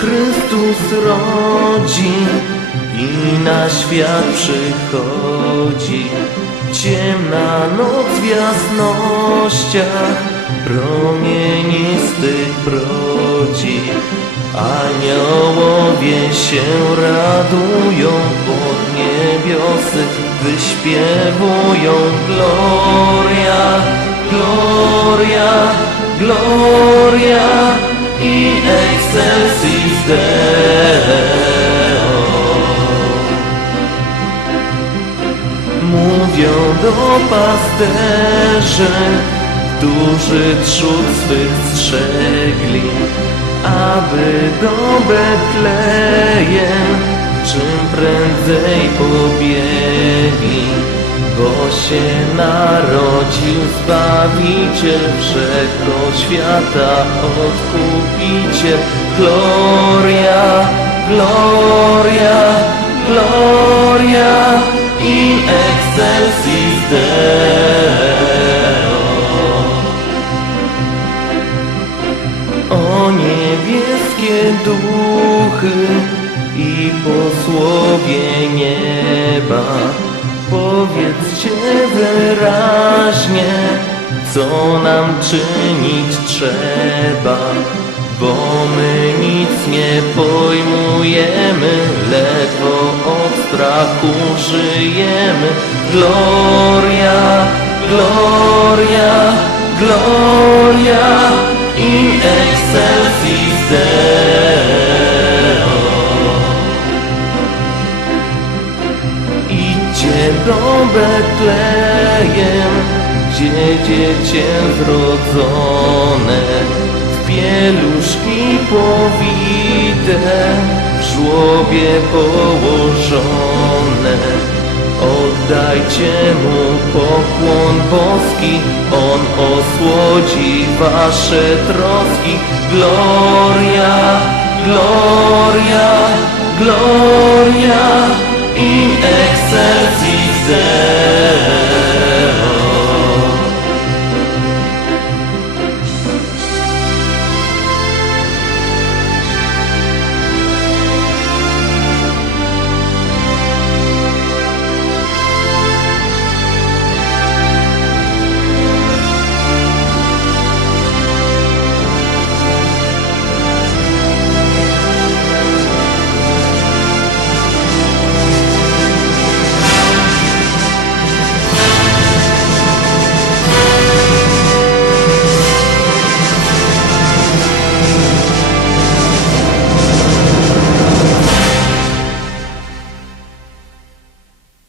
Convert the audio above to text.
Chrystus rodzi i na świat przychodzi. Ciemna noc w jasnościach promienistych brodzi. Aniołowie się radują pod niebiosy, wyśpiewują Gloria, Do pasterzy, którzy trzód swych strzegli, aby do Betlejem czym prędzej pobiegli, bo się narodził Zbawiciel wszechego świata, Odkupiciel. Gloria, Gloria, Gloria excelsis Deo. O niebieskie duchy i posłowie nieba, powiedzcie wyraźnie, co nam czynić trzeba, bo my nic nie pojmujemy, ledwo od strachu żyjemy. Gloria, Gloria, Gloria in excelsis Deo. Idźcie do Betlejem, gdzie dziecię zrodzone, pieluszki powite, w żłobie położone. Oddajcie mu pokłon boski, on osłodzi wasze troski. Gloria, Gloria, Gloria in Deo.